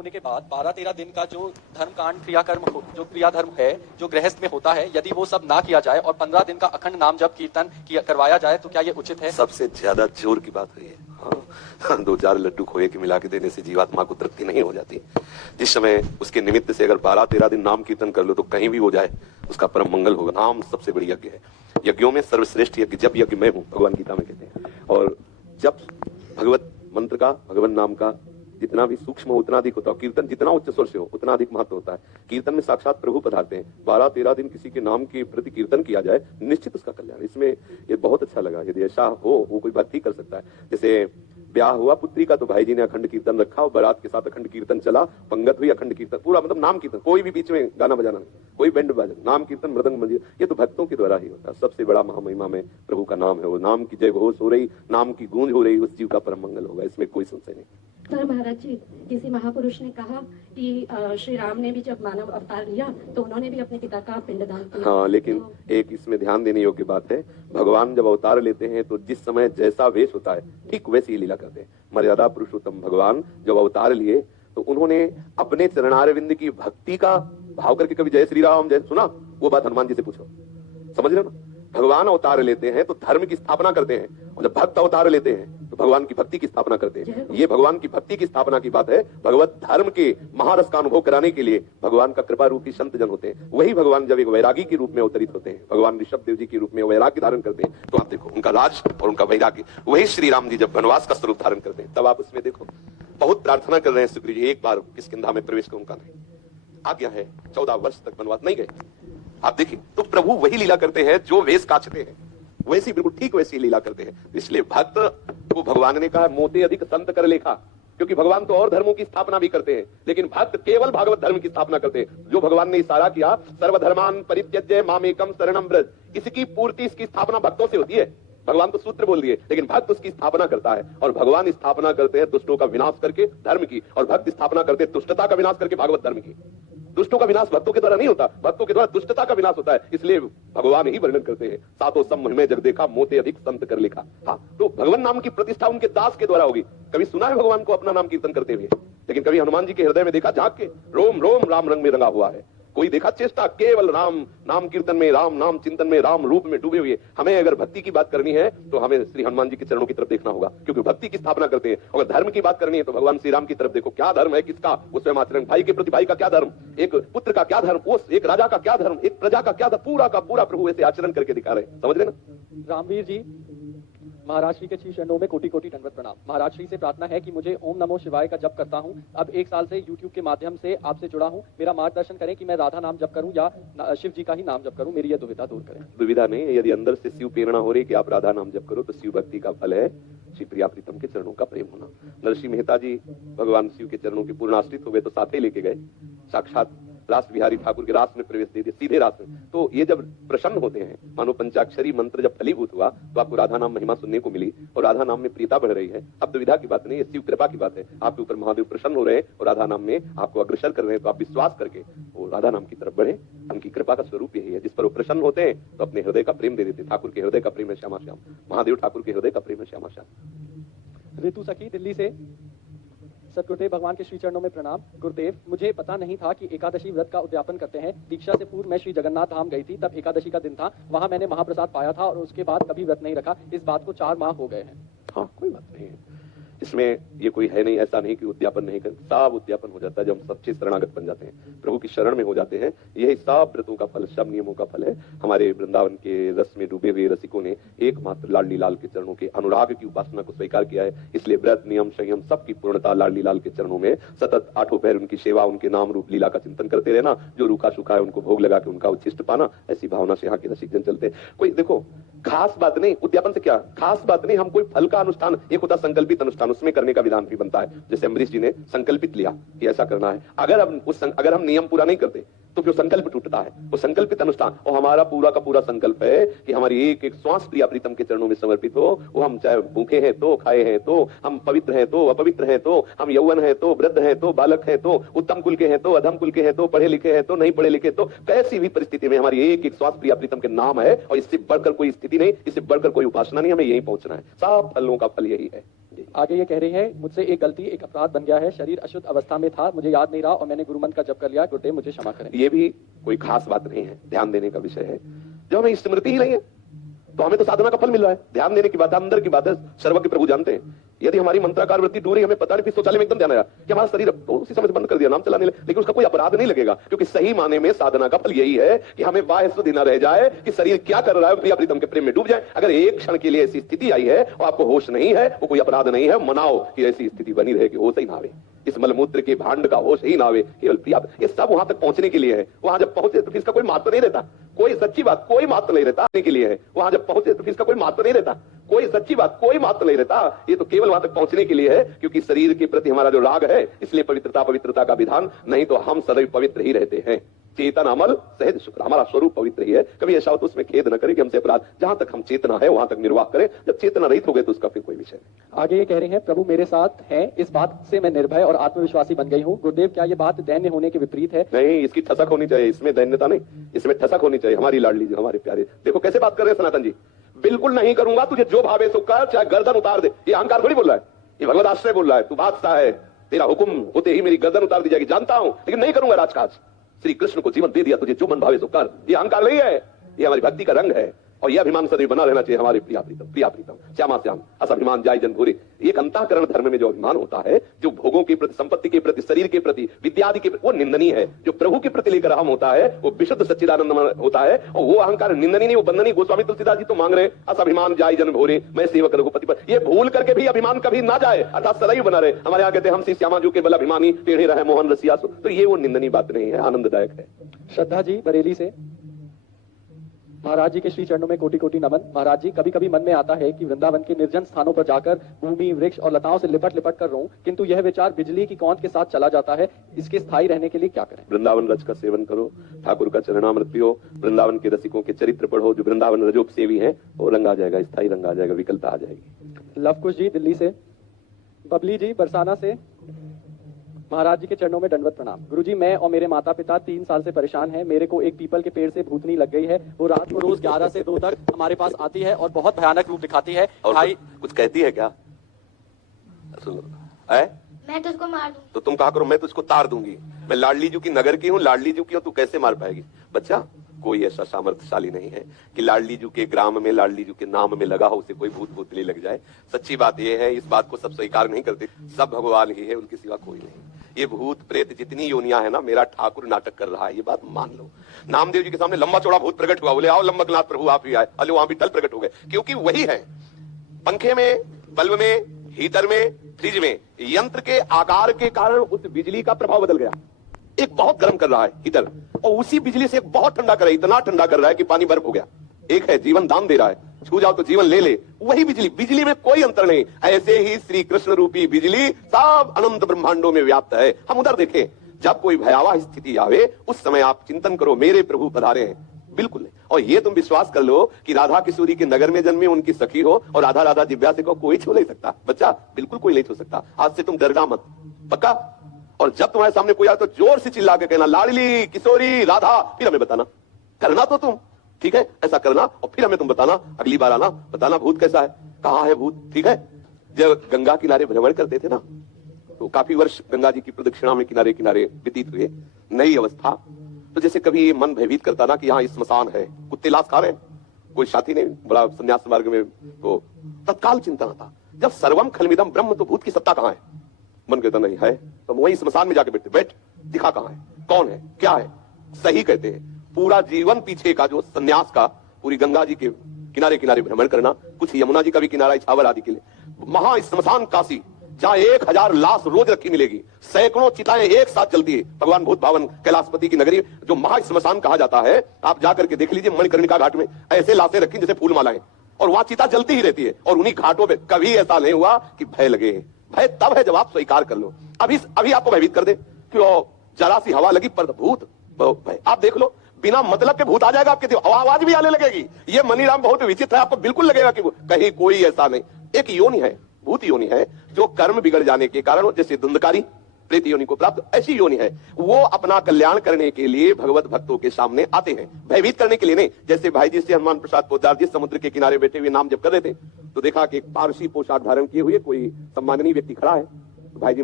होने के बाद 12-13 दिन का जो धर्मकांड जो क्रियाधर्म है जो गृहस्थ में होता है, यदि वो सब ना किया जाए और 15 दिन का अखंड नाम जप कीर्तन करवाया जाए तो क्या ये उचित है? सबसे ज्यादा जोर की बात हुई है। हाँ, 2-4 लड्डू खोए के मिला के देने से जीवात्मा को तृप्ति नहीं हो जाती। जिस समय उसके निमित्त से अगर 12-13 दिन नाम कीर्तन कर लो तो कहीं भी हो जाए उसका परम मंगल होगा। नाम सबसे बड़ी यज्ञ है। यज्ञों में सर्वश्रेष्ठ यज्ञ जब यज्ञ मैं हूँ, भगवान गीता में कहते हैं। और जब भगवत मंत्र का, भगवान नाम का जितना भी सूक्ष्म हो उतना अधिक होता है। कीर्तन जितना उच्च स्वर से हो उतना अधिक महत्व होता है। कीर्तन में साक्षात प्रभु पधारते हैं। 12-13 दिन किसी के नाम के प्रति कीर्तन किया जाए, निश्चित उसका कल्याण। इसमें ये बहुत अच्छा लगा। यदि ऐसा हो, वो कोई भक्ति कर सकता है। जैसे ब्याह हुआ पुत्री का तो भाई जी ने अखंड कीर्तन रखा और बारात के साथ अखंड कीर्तन चला, पंगत हुई, अखंड कीर्तन पूरा, मतलब नाम कीर्तन, कोई भी बीच में गाना बजाना नहीं, कोई बैंड बाजा, नाम कीर्तन, मृदंग मंजीरा, ये तो भक्तों के द्वारा ही होता है। सबसे बड़ा महामहिमा में प्रभु का नाम है। वो नाम की जय घोष हो रही, नाम की गूंज हो रही, उस जीव का परम मंगल होगा, इसमें कोई संशय नहीं। सर महाराज जी, किसी महापुरुष ने कहा कि श्री राम ने भी जब मानव अवतार लिया तो उन्होंने भी अपने पिता का पिंडदान किया। हाँ, लेकिन एक इसमें ध्यान देने योग्य बात है, भगवान जब अवतार लेते हैं तो जिस समय जैसा वेश होता है ठीक वैसी ही लीला करते हैं। मर्यादा पुरुषोत्तम भगवान जब अवतार लिए तो उन्होंने अपने चरणारविंद की भक्ति का भाव करके कभी जय श्री राम जय सुना? वो बात हनुमान जी से पूछो, समझ रहे हो ना? भगवान अवतार लेते हैं तो धर्म की स्थापना करते हैं, और जब भक्त अवतार लेते हैं तो भगवान की भक्ति की स्थापना करते हैं। ये भगवान की भक्ति की स्थापना की बात है। भगवत धर्म के महारस का अनुभव कराने के लिए भगवान का कृपा रूपी संत जन होते हैं। वही भगवान जब एक वैरागी के रूप में अवतरित होते हैं, भगवान ऋषभ देव जी के रूप में वैराग्य धारण करते हैं, तो आप देखो उनका राज और उनका वैराग्य। वही श्री राम जी जब वनवास का स्वरूप धारण करते हैं तब आप उसमें देखो बहुत प्रार्थना कर रहे हैं सुग्रीव जी, एक बार किष्किंधा में प्रवेश करूंगा नहीं, आज्ञा है, 14 वर्ष तक वनवास नहीं गए। आप देखिए तो प्रभु वही लीला करते हैं जो वेश काछते हैं, वैसी बिल्कुल ठीक वैसी लीला करते हैं। इसलिए भक्त को भगवान ने कहा मोते अधिक संत कर लेखा, क्योंकि भगवान तो और धर्मों की स्थापना भी करते हैं, लेकिन भक्त केवल भागवत धर्म की स्थापना करते हैं। जो भगवान ने इशारा किया, सर्वधर्मान परित्यज्य मामेकम शरणम व्रज, इसकी पूर्ति, इसकी स्थापना भक्तों से होती है। भगवान तो सूत्र बोल दिए, लेकिन भक्त उसकी स्थापना करता है। और भगवान स्थापना करते हैं दुष्टों का विनाश करके धर्म की, और भक्त स्थापना करते हैं दुष्टता का विनाश करके भागवत धर्म की। दुष्टों का विनाश भक्तों के द्वारा नहीं होता, भक्तों के द्वारा दुष्टता का विनाश होता है। इसलिए भगवान ही वर्णन करते हैं, सातों सम में जग देखा मोते अधिक संत कर लिखा। हाँ, तो भगवान नाम की प्रतिष्ठा उनके दास के द्वारा होगी। कभी सुना है भगवान को अपना नाम कीर्तन करते हुए? लेकिन कभी हनुमान जी के हृदय में देखा झांक के, रोम रोम राम रंग में रंगा हुआ है? कोई देखा चेष्टा? केवल राम नाम कीर्तन में, राम नाम चिंतन में, राम रूप में डूबे हुए। हमें अगर भक्ति की बात करनी है तो हमें श्री हनुमान जी के चरणों की तरफ देखना होगा, क्योंकि भक्ति की स्थापना करते हैं। अगर धर्म की बात करनी है तो भगवान श्री राम की तरफ देखो, क्या धर्म है किसका, उसमें आचरण, भाई के प्रति भाई का क्या धर्म, एक पुत्र का क्या धर्म, एक राजा का क्या धर्म, एक प्रजा का क्या धर्म, पूरा का पूरा प्रभु ऐसे आचरण करके दिखा रहे। समझ रहे ना? रामवीर जी, महाराज श्री के श्री चरणों में कोटि कोटि दंडवत प्रणाम। महाराज श्री से प्रार्थना है कि मुझे ओम नमो शिवाय का जप करता हूँ। अब 1 साल से YouTube के माध्यम से आपसे जुड़ा हूँ। मेरा मार्गदर्शन करें कि मैं राधा नाम जप करूँ या शिव जी का ही नाम जप करूँ। मेरी यह दुविधा दूर करें। दुविधा नहीं, यदि अंदर से शिव प्रेरणा हो रही कि आप राधा नाम जप करो तो शिव भक्ति का फल है श्री प्रिया प्रीतम के चरणों का प्रेम होना। नरसिंह मेहता जी भगवान शिव के चरणों के पूर्ण आश्रित हो गए तो साथ ही लेके गए, साक्षात रास बिहारी ठाकुर के रास में प्रवेश दे दिया, सीधे रास में। तो ये जब प्रसन्न होते हैं, मानो पंचाक्षरी मंत्र जब फलीभूत हुआ तो आपको राधा नाम महिमा सुनने को मिली और राधा नाम में प्रियता बढ़ रही है। अब दुविधा की बात नहीं, ये शिव कृपा की बात है। आपके ऊपर महादेव प्रसन्न हो रहे हैं और राधा नाम में आपको अग्रसर कर रहे हैं, तो आप विश्वास करके वो राधा नाम की तरफ बढ़े। उनकी कृपा का स्वरूप यही है, जिस पर वो प्रसन्न होते हैं तो अपने हृदय का प्रेम दे देते। ठाकुर के हृदय का प्रेम है श्यामा श्याम, महादेव ठाकुर के हृदय का प्रेम है श्यामा श्याम। ऋतु सखी दिल्ली से, सतगुरुदेव भगवान के श्री चरणों में प्रणाम। गुरुदेव, मुझे पता नहीं था कि एकादशी व्रत का उद्यापन करते हैं। दीक्षा से पूर्व मैं श्री जगन्नाथ धाम गई थी, तब एकादशी का दिन था। वहां मैंने महाप्रसाद पाया था और उसके बाद कभी व्रत नहीं रखा। इस बात को 4 माह हो गए हैं। हाँ, कोई बात नहीं है इसमें, ये कोई है नहीं, ऐसा नहीं कि उद्यापन नहीं कर, सब उद्यापन हो जाता है जब हम सच्चे शरणागत बन जाते हैं, प्रभु की शरण में हो जाते हैं। यही सब व्रतों का फल, सब नियमों का फल है। हमारे वृंदावन के रस में डूबे हुए रसिकों ने एकमात्र लाडली लाल के चरणों के अनुराग की उपासना को स्वीकार किया है। इसलिए व्रत नियम संयम सबकी पूर्णता लाडली लाल के चरणों में, सतत 8 पहर उनकी सेवा, उनके नाम रूप लीला का चिंतन करते रहना, जो रूखा सूखा है उनको भोग लगा के उनका उच्छिष्ट पाना, ऐसी भावना से यहाँ के रसिक जन चलते। कोई देखो खास बात नहीं, उद्यापन से क्या खास बात नहीं। हम कोई फल का अनुष्ठान, एक होता संकल्पित अनुष्ठान, उसमें करने का विधान भी बनता है। जैसे अम्बरीश जी ने संकल्पित लिया कि ऐसा करना है, अगर हम नियम पूरा नहीं करते तो फिर संकल्प टूटता है। वो संकल्पित अनुष्ठान, और हमारा पूरा का पूरा संकल्प है कि हमारी एक एक श्वास प्रिया प्रीतम के चरणों में समर्पित हो। वो हम चाहे भूखे हैं तो, खाए हैं तो, हम पवित्र हैं तो, अपवित्र हैं तो, हम यौवन हैं तो, वृद्ध हैं तो, बालक हैं तो, उत्तम कुल के हैं तो, अधम कुल के हैं तो, पढ़े लिखे हैं तो, नहीं पढ़े लिखे तो, कैसी भी परिस्थिति में हमारी एक एक श्वास प्रिया प्रीतम के नाम है। और इससे बढ़कर कोई स्थिति नहीं, इससे बढ़कर कोई उपासना नहीं, हमें यही पहुंचना है। सब फलों का फल यही है। आगे ये कह रही है, मुझसे एक गलती, एक अपराध बन गया है। शरीर अशुद्ध अवस्था में था, मुझे याद नहीं रहा और मैंने गुरुमंत्र का जप कर लिया। गुरुदेव मुझे क्षमा करें। ये भी कोई खास बात नहीं है, ध्यान देने का विषय है। जब हमें स्मृति ही नहीं है तो हमें तो साधना का फल मिल रहा है। ध्यान देने की बात है, अंदर की बात है, सर्वज्ञ प्रभु जानते हैं। यदि हमारी मंत्राकार वृत्ति दूर ही, हमें पता नहीं, फिर शौचालय में एकदम ध्यान आया कि हमारा शरीर तो उसी समय बंद कर दिया, नाम चलाने लगे, लेकिन उसका कोई अपराध नहीं लगेगा, क्योंकि सही माने में साधना का फल यही है कि हमें बाह्य शुद्धि न रह जाए कि शरीर क्या कर रहा है, प्रिया प्रीतम के प्रेम में डूब जाए। अगर एक क्षण के लिए ऐसी स्थिति आई है और आपको होश नहीं है, वो कोई अपराध नहीं है, मनाओ कि ऐसी स्थिति बनी रहे कि होश ही ना आवे, इस मलमूत्र के भांड का होश ही ना आवे, केवल प्रिया। ये सब वहां तक पहुंचने के लिए है। वहां जब पहुंचे तो इसका कोई महत्व नहीं रहता, कोई सच्ची बात कोई महत्व नहीं रहता के लिए है। वहां जब पहुंचे तो इसका कोई महत्व नहीं रहता, कोई सच्ची बात कोई महत्व नहीं रहता। ये तो केवल वहां तक पहुंचने के लिए है, क्योंकि शरीर के प्रति हमारा जो राग है, इसलिए पवित्रता का विधान, नहीं तो हम सदैव पवित्र ही रहते हैं। चेतन अमल सहज शुक्र, हमारा स्वरूप पवित्र ही है। कभी ऐसा हो तो उसमें खेद न करें कि हमसे अपराध, जहां तक हम चेतना है वहां तक निर्वाह करें। जब चेतना रहित हो गए तो उसका फिर कोई विषय नहीं। आगे ये कह रहे हैं, प्रभु मेरे साथ हैं, इस बात से मैं निर्भय और आत्मविश्वासी बन गई हूँ। गुरुदेव क्या ये बात दैन्य होने के विपरीत है? नहीं, इसकी ठसक होनी चाहिए, इसमें दैन्यता नहीं, इसमें ठसक होनी चाहिए। हमारी लाडली जी, हमारे प्यारे, देखो कैसे बात कर रहे हैं सनातन जी। बिल्कुल नहीं करूंगा, तुझे जो भावे सो कर, चाहे गर्दन उतार दे। ये अहंकार थोड़ी बोल रहा है, ये भगवत आश्रय बोल रहा है। तू बादशाह है, तेरा हुक्म होते ही मेरी गर्दन उतार दी जाएगी, जानता हूं, लेकिन नहीं करूंगा राजकाज। श्री कृष्ण को जीवन दे दिया, तुझे जो मन भावे सो कर। ये अहंकार नहीं है, ये हमारी भक्ति का रंग है। और यह अभिमान सदैव बना रहना चाहिए हमारे प्रिया प्रीतम श्यामा श्याम अस अभिमान जाय जन भूरे। एक अंतःकरण धर्म में जो अभिमान होता है, जो भोगों के प्रति, संपत्ति के प्रति, शरीर के प्रति, विद्यादि के प्रति, वो निंदनीय है। जो प्रभु के प्रति लेकर हम होता है, वो विशुद्ध सच्चिदानंद होता है, और वो अहंकार निंदनीय नहीं, वो बंदनीय। गोस्वामी तुलसीदास जी तो मांग रहे, अस अभिमान जाय जन भूरे, मैं सेवक रघुपति पर। ये भूल करके भी अभिमान कभी ना जाए, अर्थात सदैव बना रहे। हमारे यहाँ कहते हैं, हम श्री श्यामा जी के बल अभिमानी, टेढ़े रहे मोहन रसिया। तो ये वो निंदनीय बात नहीं है, आनंददायक है। श्रद्धा जी बरेली से, महाराज जी के श्री चरणों में कोटि कोटि नमन। महाराज जी, कभी कभी मन में आता है कि वृंदावन के निर्जन स्थानों पर जाकर भूमि, वृक्ष और लताओं से लिपट लिपट कर रहूं, किंतु यह विचार बिजली की कौंध के साथ चला जाता है। इसके स्थायी रहने के लिए क्या करें? वृंदावन रज का सेवन करो, ठाकुर का चरणामृत पियो, वृंदावन के रसिकों के चरित्र पढ़ो, जो वृंदावन रजोपसेवी है, वो रंग आ जाएगा, स्थायी रंग आ जाएगा, विकलता आ जाएगी। लवकुश जी दिल्ली से, बबली जी बरसाना से, महाराज जी के चरणों में दंडवत प्रणाम। गुरुजी, मैं और मेरे माता पिता 3 साल से परेशान हैं। मेरे को एक पीपल के पेड़ से भूतनी लग गई है। वो रात को रोज 11 से 2 तक हमारे पास आती है और बहुत भयानक रूप दिखाती है। और भाई कुछ कहती है क्या? सुनो, है? मैं तुझको मार दूंगी। तो तुम कहा करो, मैं तुझको तार दूंगी। मैं लाडली जी की नगर की हूँ, लाडली जी की हूँ, तू कैसे मार पाएगी? बच्चा, कोई ऐसा सामर्थ्यशाली नहीं है कि लाडली जी के ग्राम में, लाडली जी के नाम में लगा हो उसे कोई भूत भूतली लग जाए। सच्ची बात यह है, इस बात को सब स्वीकार नहीं करते, सब भगवान ही है, उनके सिवा कोई नहीं। ये भूत प्रेत जितनी योनियां है ना, मेरा ठाकुर नाटक कर रहा है, ये बात मान लो। नामदेव जी के सामने लंबा चौड़ा भूत प्रकट हुआ, बोले आओ लंबकनाथ प्रभु आप भी आए, अले वहां भी टल प्रकट हो गए, क्योंकि वही है। पंखे में, बल्ब में, हीटर में, फ्रिज में, यंत्र के आकार के कारण उस बिजली का प्रभाव बदल गया। एक बहुत गर्म कर रहा है हीटर, और उसी बिजली से एक बहुत ठंडा कर रहा है, इतना ठंडा कर रहा है कि पानी बर्फ हो गया। एक है जीवन दान दे रहा है, छू जाओ तो जीवन ले ले, वही बिजली, बिजली में कोई अंतर नहीं। ऐसे ही श्री कृष्ण रूपी बिजली सब अनंत ब्रह्मांडों में व्याप्त है। हम उधर देखें, जब कोई भयावह स्थिति आवे उस समय आप चिंतन करो, मेरे प्रभु पधारे हैं, बिल्कुल नहीं। और ये तुम विश्वास कर लो कि राधा किशोरी के नगर में जन्मे, उनकी सखी हो, और राधा राधा दिव्या से को कोई छू नहीं सकता। बच्चा, बिल्कुल कोई नहीं छू सकता। आज से तुम डरना मत, पक्का? और जब तुम्हारे सामने कोई आए तो जोर से चिल्ला के कहना, लाडली किशोरी राधा, फिर हमें बताना, करना तो तुम, ठीक है? ऐसा करना, और फिर हमें तुम बताना, अगली बार आना, बताना भूत कैसा है, कहाँ है भूत, ठीक है? जब गंगा किनारे भ्रमण करते थे ना, तो काफी वर्ष गंगा जी की प्रदक्षिणा में किनारे किनारे व्यतीत हुए, नई अवस्था, तो जैसे कभी ये मन भयभीत करता ना कि यहाँ स्मशान है, कुत्ते लाश खा रहे हैं, कोई साथी नहीं, बड़ा संन्यास मार्ग में, तो तत्काल चिंतन आता, जब सर्वम खलमिदम ब्रह्म, तो भूत की सत्ता कहाँ है? मन कहता नहीं है, तो वही स्मशान में जाके बैठते, बैठ दिखा कहाँ है, कौन है, क्या है? सही कहते हैं, पूरा जीवन पीछे का जो सन्यास का, पूरी गंगा जी के किनारे किनारे भ्रमण करना, कुछ यमुना जी का भी किनारा इछावर आदि के लिए, महा स्मशान काशी, जहाँ 1000 लाश रोज रखी मिलेगी, सैकड़ों चिताएं एक साथ चलती है, भगवान भूत भावन कैलाशपति की नगरी, जो महा स्मशान कहा जाता है। आप जाकर के देख लीजिए, मणिकर्णिका घाट में ऐसे लाशें रखी जैसे फूल मालाएं, और वहां चिता जलती ही रहती है। और उन्हीं घाटों पे कभी ऐसा नहीं हुआ कि भय लगे। भय तब है जब आप स्वीकार कर लो। अभी आपको भयभीत कर दे कि जरा सी हवा लगी पर भूत, आप देख लो, बिना मतलब के भूत आ जाएगा आपके, आवाज भी आने लगेगी। ये मनीराम बहुत विचित्र है, आपको बिल्कुल लगेगा कि कहीं कोई ऐसा नहीं। एक योनि है, भूत योनि है, जो कर्म बिगड़ जाने के कारण, जैसे धुंधकारी प्रेत योनि को प्राप्त, ऐसी योनि है। वो अपना कल्याण करने के लिए भगवत भक्तों के सामने आते हैं, भयभीत करने के लिए नहीं। जैसे भाई जी से हनुमान प्रसाद पोद्दार जी समुद्र के किनारे बैठे हुए नाम जप कर रहे थे, तो देखा कि एक पारसी पोशाक धारण किए हुए कोई सम्माननीय व्यक्ति खड़ा है। तो भाई जी